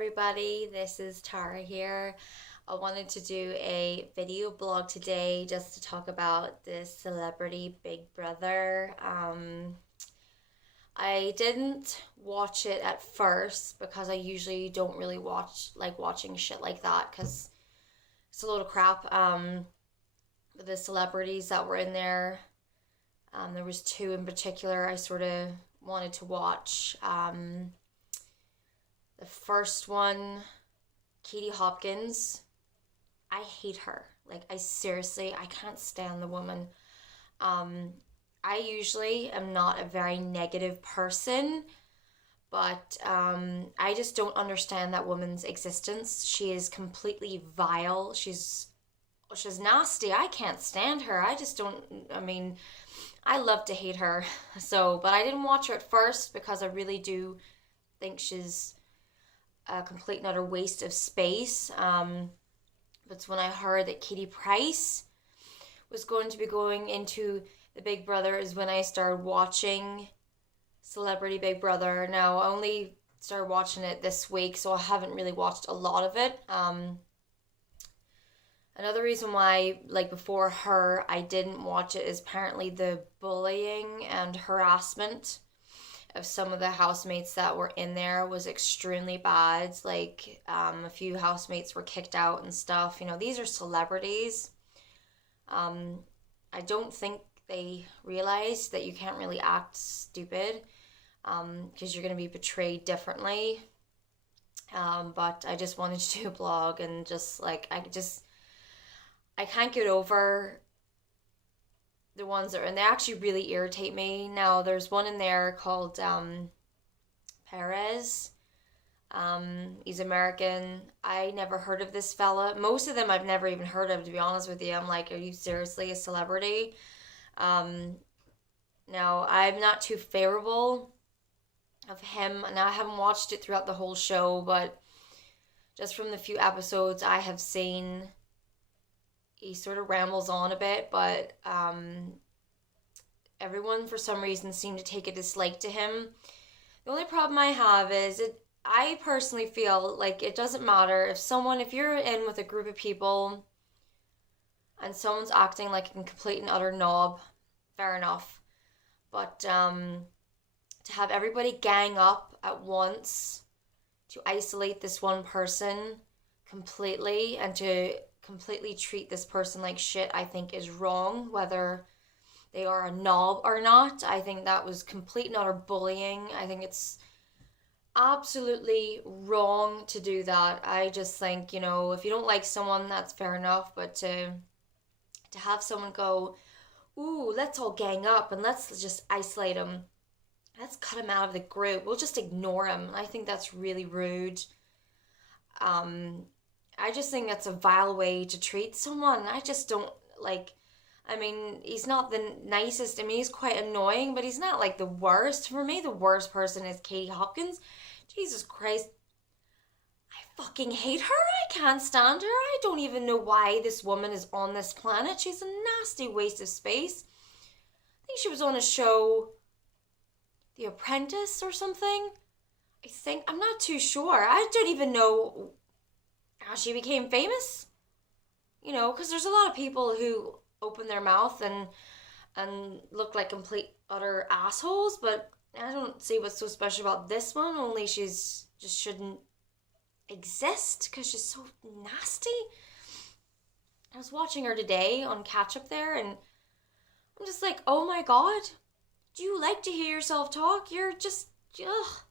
everybody, this is Tara here. I wanted to do a video blog today just to talk about this celebrity Big Brother. I didn't watch it at first because I usually don't really watching shit like that because it's a load of crap. The celebrities that were in there, there was two in particular I sort of wanted to watch. The first one, Katie Hopkins. I hate her. I can't stand the woman. Um, I usually am not a very negative person, but I just don't understand that woman's existence. She is completely vile. She's nasty. I can't stand her. I just don't. I mean, I love to hate her. But I didn't watch her at first because I really do think she's a complete and utter waste of space. But it's when I heard that Katie Price was going to be going into the Big Brother is when I started watching Celebrity Big Brother. Now, I only started watching it this week, so I haven't really watched a lot of it. Another reason why, before her, I didn't watch it is apparently the bullying and harassment of some of the housemates that were in there was extremely bad. A few housemates were kicked out and stuff. You know, these are celebrities. I don't think they realize that you can't really act stupid because you're going to be portrayed differently. But I just wanted to do a blog and I can't get over the ones that are, and they actually really irritate me. Now, there's one in there called Perez. He's American. I never heard of this fella. Most of them I've never even heard of, to be honest with you. I'm like, are you seriously a celebrity? Now, I'm not too favorable of him. Now, I haven't watched it throughout the whole show, but just from the few episodes I have seen, he sort of rambles on a bit, but everyone for some reason seemed to take a dislike to him. The only problem I have is I personally feel like it doesn't matter if you're in with a group of people and someone's acting like a complete and utter knob, fair enough. But to have everybody gang up at once to isolate this one person completely and to completely treat this person like shit, I think is wrong, whether they are a knob or not. I think that was complete and utter bullying. I think it's absolutely wrong to do that. I just think, if you don't like someone, that's fair enough, but to have someone go, ooh, let's all gang up and let's just isolate him. Let's cut him out of the group. We'll just ignore him. I think that's really rude. I just think that's a vile way to treat someone. I just don't he's not the nicest. I mean, he's quite annoying, but he's not like the worst. For me, the worst person is Katie Hopkins. Jesus Christ. I fucking hate her. I can't stand her. I don't even know why this woman is on this planet. She's a nasty waste of space. I think she was on a show, The Apprentice or something. I'm not too sure. I don't even know how she became famous. Because there's a lot of people who open their mouth and look like complete utter assholes, but I don't see what's so special about this one. Only she's just shouldn't exist because she's so nasty. I was watching her today on Catch Up there, and I'm just like, oh my god, do you like to hear yourself talk? You're just, ugh.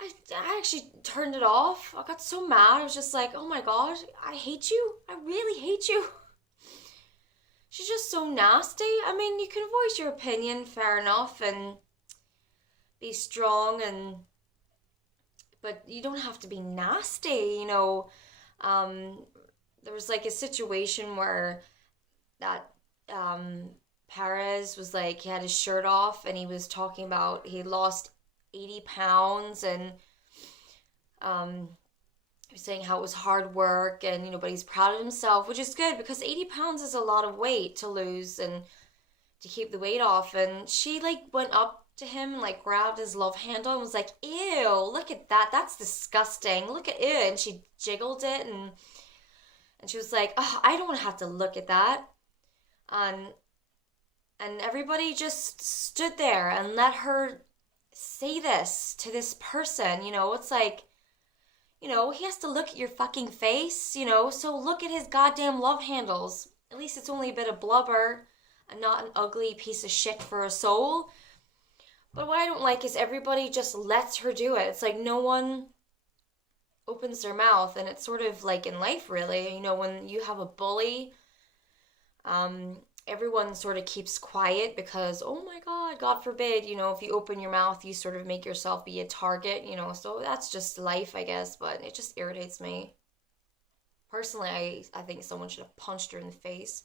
I actually turned it off. I got so mad. I was just like, oh my god, I hate you. I really hate you. She's just so nasty. I mean, you can voice your opinion, fair enough, and be strong, but you don't have to be nasty, There was a situation where that Perez was he had his shirt off and he was talking about he lost 80 pounds and he was saying how it was hard work and but he's proud of himself, which is good because 80 pounds is a lot of weight to lose and to keep the weight off. And she went up to him and like grabbed his love handle and was like, ew, look at that. That's disgusting. Look at it. And she jiggled it and she was like, oh, I don't want to have to look at that. And everybody just stood there and let her say this to this person. It's like, he has to look at your fucking face, so look at his goddamn love handles. At least it's only a bit of blubber and not an ugly piece of shit for a soul. But what I don't like is everybody just lets her do it. It's like no one opens their mouth, and it's sort of like in life, really. When you have a bully, everyone sort of keeps quiet because, oh my God forbid, if you open your mouth, you sort of make yourself be a target, so that's just life, I guess, but it just irritates me. Personally, I think someone should have punched her in the face.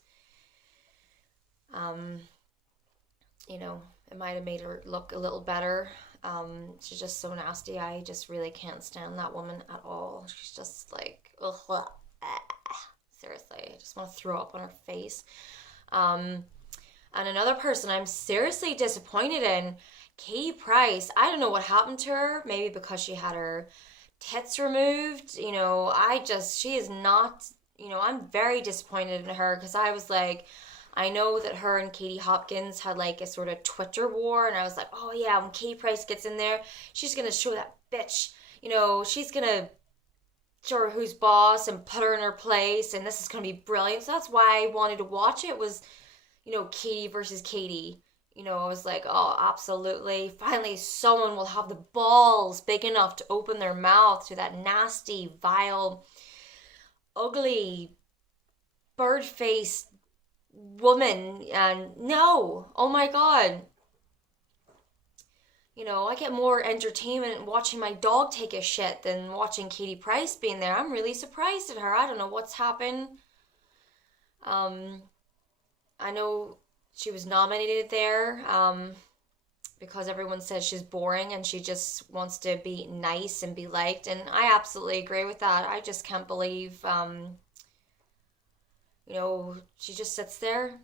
It might have made her look a little better. She's just so nasty. I just really can't stand that woman at all. She's just like, ugh, seriously, I just want to throw up on her face. And another person I'm seriously disappointed in, Katie Price. I don't know what happened to her. Maybe because she had her tits removed. She is not, I'm very disappointed in her because I was like, I know that her and Katie Hopkins had like a sort of Twitter war, and I was like, oh yeah, when Katie Price gets in there, she's gonna show that bitch, she's gonna show her who's boss and put her in her place, and this is gonna be brilliant. So that's why I wanted to watch it, was, Katie versus Katie. I was like, oh, absolutely. Finally, someone will have the balls big enough to open their mouth to that nasty, vile, ugly, bird-faced woman. And no, oh my God. I get more entertainment watching my dog take a shit than watching Katie Price being there. I'm really surprised at her. I don't know what's happened. I know she was nominated there because everyone says she's boring and she just wants to be nice and be liked. And I absolutely agree with that. I just can't believe, she just sits there.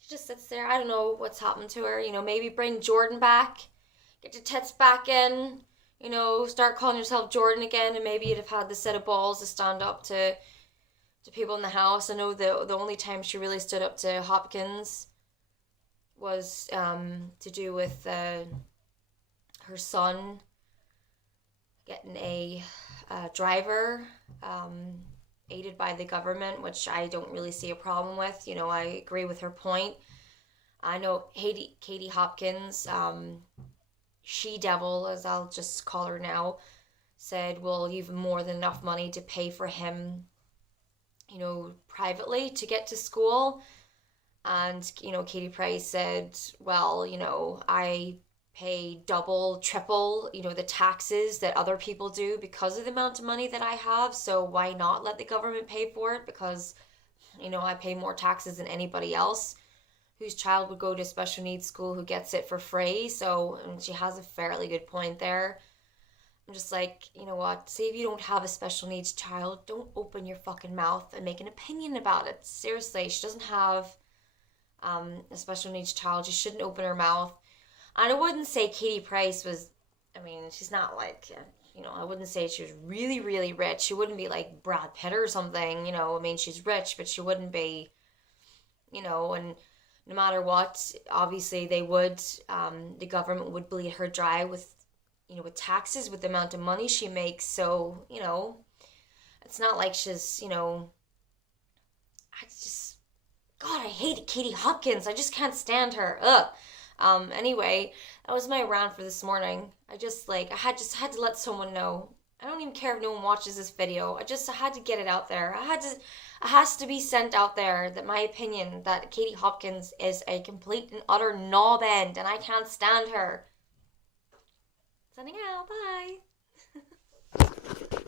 She just sits there. I don't know what's happened to her. Maybe bring Jordan back, get your tits back in, start calling yourself Jordan again, and maybe you'd have had the set of balls to stand up to people in the house. I know the only time she really stood up to Hopkins was to do with her son getting a driver aided by the government, which I don't really see a problem with. I agree with her point. I know Katie Hopkins, she-devil, as I'll just call her now, said, well, you've more than enough money to pay for him, privately to get to school. And, Katie Price said, well, I pay double, triple, the taxes that other people do because of the amount of money that I have. So why not let the government pay for it? Because, I pay more taxes than anybody else whose child would go to special needs school who gets it for free. So, and she has a fairly good point there. I'm just like, you know what? Say if you don't have a special needs child, don't open your fucking mouth and make an opinion about it. Seriously, she doesn't have a special needs child. She shouldn't open her mouth. And I wouldn't say Katie Price was, she's not like, I wouldn't say she was really, really rich. She wouldn't be like Brad Pitt or something, she's rich, but she wouldn't be, and no matter what, obviously they would, the government would bleed her dry with taxes, with the amount of money she makes. So, it's not like she's, God, I hate Katie Hopkins. I just can't stand her. Ugh. Anyway, that was my rant for this morning. I had to let someone know. I don't even care if no one watches this video. I had to get it out there. It has to be sent out there that my opinion that Katie Hopkins is a complete and utter knob end and I can't stand her. Signing out. Bye.